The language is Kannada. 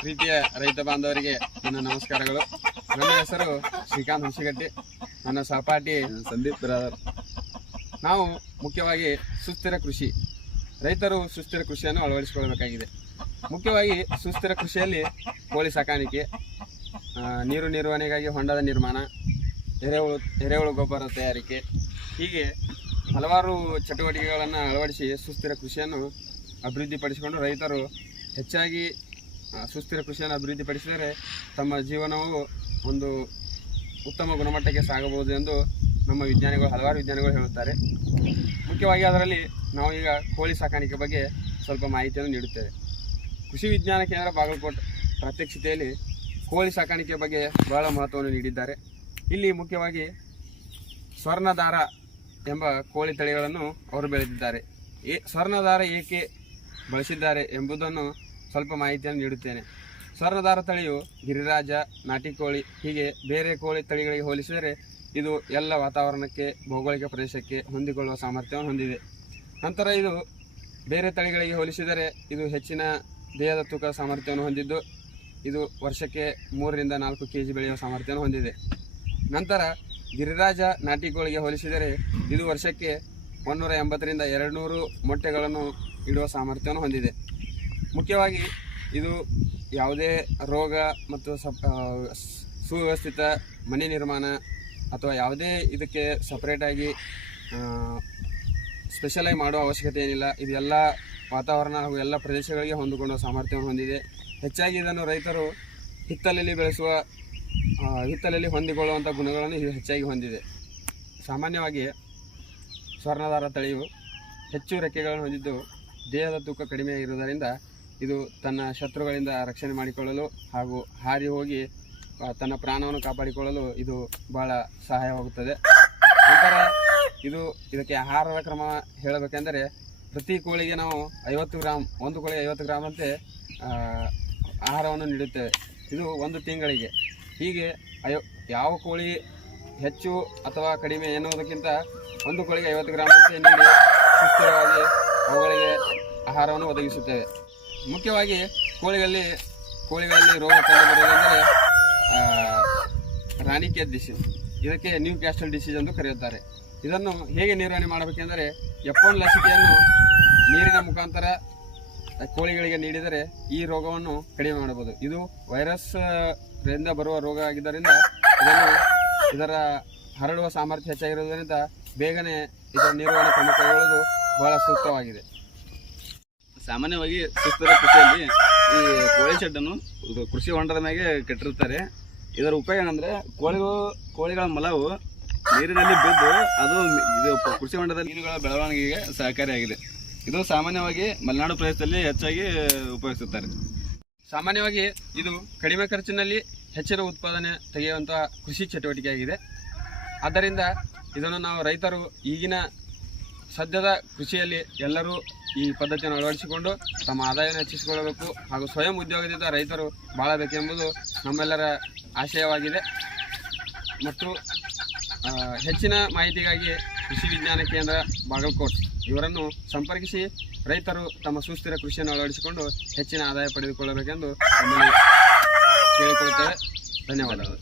ಪ್ರೀತಿಯ ರೈತ ಬಾಂಧವರಿಗೆ ನನ್ನ ನಮಸ್ಕಾರಗಳು. ನನ್ನ ಹೆಸರು ಶ್ರೀಕಾಂತ್ ಹುಣಸಿಗಟ್ಟಿ. ನನ್ನ ಸಹಪಾಠಿ ಸಂದೀಪ್ ಬಿರಾದರ್. ನಾವು ಮುಖ್ಯವಾಗಿ ಸುಸ್ಥಿರ ಕೃಷಿ. ರೈತರು ಸುಸ್ಥಿರ ಕೃಷಿಯನ್ನು ಅಳವಡಿಸಿಕೊಳ್ಳಬೇಕಾಗಿದೆ. ಮುಖ್ಯವಾಗಿ ಸುಸ್ಥಿರ ಕೃಷಿಯಲ್ಲಿ ಕೋಳಿ ಸಾಕಾಣಿಕೆ ನೀರು ನಿರ್ವಹಣೆಗಾಗಿ ಹೊಂಡದ ನಿರ್ಮಾಣ, ಎರೆಹುಳು ಎರೆಹುಳು ಗೊಬ್ಬರ ತಯಾರಿಕೆ, ಹೀಗೆ ಹಲವಾರು ಚಟುವಟಿಕೆಗಳನ್ನು ಅಳವಡಿಸಿ ಸುಸ್ಥಿರ ಕೃಷಿಯನ್ನು ಅಭಿವೃದ್ಧಿಪಡಿಸಿಕೊಂಡು ರೈತರು ಹೆಚ್ಚಾಗಿ ಸುಸ್ಥಿರ ಕೃಷಿಯನ್ನು ಅಭಿವೃದ್ಧಿಪಡಿಸಿದರೆ ತಮ್ಮ ಜೀವನವು ಒಂದು ಉತ್ತಮ ಗುಣಮಟ್ಟಕ್ಕೆ ಸಾಗಬಹುದು ಎಂದು ನಮ್ಮ ವಿಜ್ಞಾನಿಗಳು, ಹಲವಾರು ವಿಜ್ಞಾನಿಗಳು ಹೇಳುತ್ತಾರೆ. ಮುಖ್ಯವಾಗಿ ಅದರಲ್ಲಿ ನಾವು ಈಗ ಕೋಳಿ ಸಾಕಾಣಿಕೆ ಬಗ್ಗೆ ಸ್ವಲ್ಪ ಮಾಹಿತಿಯನ್ನು ನೀಡುತ್ತೇವೆ. ಕೃಷಿ ವಿಜ್ಞಾನ ಕೇಂದ್ರ ಬಾಗಲಕೋಟೆ ಪ್ರಾತ್ಯಕ್ಷಿತೆಯಲ್ಲಿ ಕೋಳಿ ಸಾಕಾಣಿಕೆ ಬಗ್ಗೆ ಬಹಳ ಮಹತ್ವವನ್ನು ನೀಡಿದ್ದಾರೆ. ಇಲ್ಲಿ ಮುಖ್ಯವಾಗಿ ಸ್ವರ್ಣದಾರ ಎಂಬ ಕೋಳಿ ತಳಿಗಳನ್ನು ಅವರು ಬೆಳೆದಿದ್ದಾರೆ. ಏ ಸ್ವರ್ಣದಾರ ಏಕೆ ಬಳಸಿದ್ದಾರೆ ಎಂಬುದನ್ನು ಸ್ವಲ್ಪ ಮಾಹಿತಿಯನ್ನು ನೀಡುತ್ತೇನೆ. ಸ್ವರ್ಣದಾರ ತಳಿಯು ಗಿರಿರಾಜ ನಾಟಿ ಕೋಳಿ ಹೀಗೆ ಬೇರೆ ಕೋಳಿ ತಳಿಗಳಿಗೆ ಹೋಲಿಸಿದರೆ ಇದು ಎಲ್ಲ ವಾತಾವರಣಕ್ಕೆ, ಭೌಗೋಳಿಕ ಪ್ರದೇಶಕ್ಕೆ ಹೊಂದಿಕೊಳ್ಳುವ ಸಾಮರ್ಥ್ಯವನ್ನು ಹೊಂದಿದೆ. ನಂತರ ಇದು ಬೇರೆ ತಳಿಗಳಿಗೆ ಹೋಲಿಸಿದರೆ ಇದು ಹೆಚ್ಚಿನ ದೇಹದ ತೂಕ ಸಾಮರ್ಥ್ಯವನ್ನು ಹೊಂದಿದ್ದು, ಇದು ವರ್ಷಕ್ಕೆ ಮೂರರಿಂದ ನಾಲ್ಕು ಕೆ ಜಿ ಬೆಳೆಯುವ ಸಾಮರ್ಥ್ಯವನ್ನು ಹೊಂದಿದೆ. ನಂತರ ಗಿರಿರಾಜ ನಾಟಿ ಕೋಳಿಗೆ ಹೋಲಿಸಿದರೆ ಇದು ವರ್ಷಕ್ಕೆ ಒನ್ನೂರ ಎಂಬತ್ತರಿಂದ ಎರಡು ನೂರು ಮೊಟ್ಟೆಗಳನ್ನು ಇಡುವ ಸಾಮರ್ಥ್ಯವನ್ನು ಹೊಂದಿದೆ. ಮುಖ್ಯವಾಗಿ ಇದು ಯಾವುದೇ ರೋಗ ಮತ್ತು ಸುವ್ಯವಸ್ಥಿತ ಮನೆ ನಿರ್ಮಾಣ ಅಥವಾ ಯಾವುದೇ ಇದಕ್ಕೆ ಸಪ್ರೇಟಾಗಿ ಸ್ಪೆಷಲಾಗಿ ಮಾಡುವ ಅವಶ್ಯಕತೆ ಏನಿಲ್ಲ. ಇದು ಎಲ್ಲ ವಾತಾವರಣ ಹಾಗೂ ಎಲ್ಲ ಪ್ರದೇಶಗಳಿಗೆ ಹೊಂದಿಕೊಳ್ಳುವ ಸಾಮರ್ಥ್ಯವನ್ನು ಹೊಂದಿದೆ. ಹೆಚ್ಚಾಗಿ ಇದನ್ನು ರೈತರು ಹಿತ್ತಲಲ್ಲಿ ಬೆಳೆಸುವ ಹಿತ್ತಲಲ್ಲಿ ಹೊಂದಿಕೊಳ್ಳುವಂಥ ಗುಣಗಳನ್ನು ಇದು ಹೆಚ್ಚಾಗಿ ಹೊಂದಿದೆ. ಸಾಮಾನ್ಯವಾಗಿ ಸ್ವರ್ಣಧಾರ ತಳಿಯು ಹೆಚ್ಚು ರೆಕ್ಕೆಗಳನ್ನು ಹೊಂದಿದ್ದು ದೇಹದ ತೂಕ ಕಡಿಮೆ ಇರುವುದರಿಂದ ಇದು ತನ್ನ ಶತ್ರುಗಳಿಂದ ರಕ್ಷಣೆ ಮಾಡಿಕೊಳ್ಳಲು ಹಾಗೂ ಹಾರಿ ಹೋಗಿ ತನ್ನ ಪ್ರಾಣವನ್ನು ಕಾಪಾಡಿಕೊಳ್ಳಲು ಇದು ಬಹಳ ಸಹಾಯವಾಗುತ್ತದೆ. ನಂತರ ಇದು ಇದಕ್ಕೆ ಆಹಾರದ ಕ್ರಮ ಹೇಳಬೇಕೆಂದರೆ ಪ್ರತಿ ಕೋಳಿಗೆ ನಾವು ಐವತ್ತು ಗ್ರಾಮ್ ಒಂದು ಕೋಳಿಗೆ ಐವತ್ತು ಗ್ರಾಮ್ ಅಂತೆ ಆಹಾರವನ್ನು ನೀಡುತ್ತೇವೆ. ಇದು ಒಂದು ತಿಂಗಳಿಗೆ. ಹೀಗೆ ಅಯೋ, ಯಾವ ಕೋಳಿ ಹೆಚ್ಚು ಅಥವಾ ಕಡಿಮೆ ಎನ್ನುವುದಕ್ಕಿಂತ ಒಂದು ಕೋಳಿಗೆ ಐವತ್ತು ಗ್ರಾಮ್ ಅಂತೆ ನೀಡಿ ಸುಸ್ಥಿರವಾಗಿ ಅವುಗಳಿಗೆ ಆಹಾರವನ್ನು ಒದಗಿಸುತ್ತೇವೆ. ಮುಖ್ಯವಾಗಿ ಕೋಳಿಗಳಲ್ಲಿ ಕೋಳಿಗಳಲ್ಲಿ ರೋಗ ಕಂಡುಬರುವುದೆಂದರೆ ರಾಣಿಕೇತ್ ಡಿಸೀಸ್ ಇದಕ್ಕೆ ನ್ಯೂ ಕ್ಯಾಸ್ಟಲ್ ಡಿಸೀಸ್ ಎಂದು ಕರೆಯುತ್ತಾರೆ. ಇದನ್ನು ಹೇಗೆ ನಿರ್ವಹಣೆ ಮಾಡಬೇಕೆಂದರೆ ಎಪ್ಪೊನ್ ಲಸಿಕೆಯನ್ನು ನೀರಿನ ಮುಖಾಂತರ ಕೋಳಿಗಳಿಗೆ ನೀಡಿದರೆ ಈ ರೋಗವನ್ನು ಕಡಿಮೆ ಮಾಡಬಹುದು. ಇದು ವೈರಸ್ ರಿಂದ ಬರುವ ರೋಗ ಆಗಿದ್ದರಿಂದ ಇದನ್ನು ಇದರ ಹರಡುವ ಸಾಮರ್ಥ್ಯ ಹೆಚ್ಚಾಗಿರುವುದರಿಂದ ಬೇಗನೆ ಇದರ ನಿರ್ವಹಣೆ ಕ್ರಮ ಕೈಗೊಳ್ಳುವುದು ಬಹಳ ಸೂಕ್ತವಾಗಿದೆ. ಸಾಮಾನ್ಯವಾಗಿ ಸುಸ್ಥಿರ ಕೃಷಿಯಲ್ಲಿ ಈ ಕೋಳಿ ಶೆಡ್ಡನ್ನು ಕೃಷಿ ಹೊಂಡದ ಮೇಲೆ ಕಟ್ಟಿರ್ತಾರೆ ಇದರ ಉಪಯೋಗ ಏನಂದ್ರೆ ಕೋಳಿಗಳು, ಕೋಳಿಗಳ ಮಲವು ನೀರಿನಲ್ಲಿ ಬಿದ್ದು ಅದು ಕೃಷಿ ಹೊಂಡದ ಮೀನುಗಳ ಬೆಳವಣಿಗೆಗೆ ಸಹಕಾರಿಯಾಗಿದೆ. ಇದು ಸಾಮಾನ್ಯವಾಗಿ ಮಲೆನಾಡು ಪ್ರದೇಶದಲ್ಲಿ ಹೆಚ್ಚಾಗಿ ಉಪಯೋಗಿಸುತ್ತಾರೆ. ಸಾಮಾನ್ಯವಾಗಿ ಇದು ಕಡಿಮೆ ಖರ್ಚಿನಲ್ಲಿ ಹೆಚ್ಚಿನ ಉತ್ಪಾದನೆ ತೆಗೆಯುವಂತಹ ಕೃಷಿ ಚಟುವಟಿಕೆಯಾಗಿದೆ. ಆದ್ದರಿಂದ ಇದನ್ನು ನಾವು ರೈತರು ಈಗಿನ ಸದ್ಯದ ಕೃಷಿಯಲ್ಲಿ ಎಲ್ಲರೂ ಈ ಪದ್ಧತಿಯನ್ನು ಅಳವಡಿಸಿಕೊಂಡು ತಮ್ಮ ಆದಾಯವನ್ನು ಹೆಚ್ಚಿಸಿಕೊಳ್ಳಬೇಕು ಹಾಗೂ ಸ್ವಯಂ ಉದ್ಯೋಗದಿಂದ ರೈತರು ಬಾಳಬೇಕೆಂಬುದು ನಮ್ಮೆಲ್ಲರ ಆಶಯವಾಗಿದೆ. ಮತ್ತು ಹೆಚ್ಚಿನ ಮಾಹಿತಿಗಾಗಿ ಕೃಷಿ ವಿಜ್ಞಾನ ಕೇಂದ್ರ ಬಾಗಲಕೋಟ್ ಇವರನ್ನು ಸಂಪರ್ಕಿಸಿ ರೈತರು ತಮ್ಮ ಸುಸ್ಥಿರ ಕೃಷಿಯನ್ನು ಅಳವಡಿಸಿಕೊಂಡು ಹೆಚ್ಚಿನ ಆದಾಯ ಪಡೆದುಕೊಳ್ಳಬೇಕೆಂದು ನಮ್ಮಲ್ಲಿ ಕೇಳಿಕೊಳ್ಳುತ್ತೇವೆ. ಧನ್ಯವಾದಗಳು.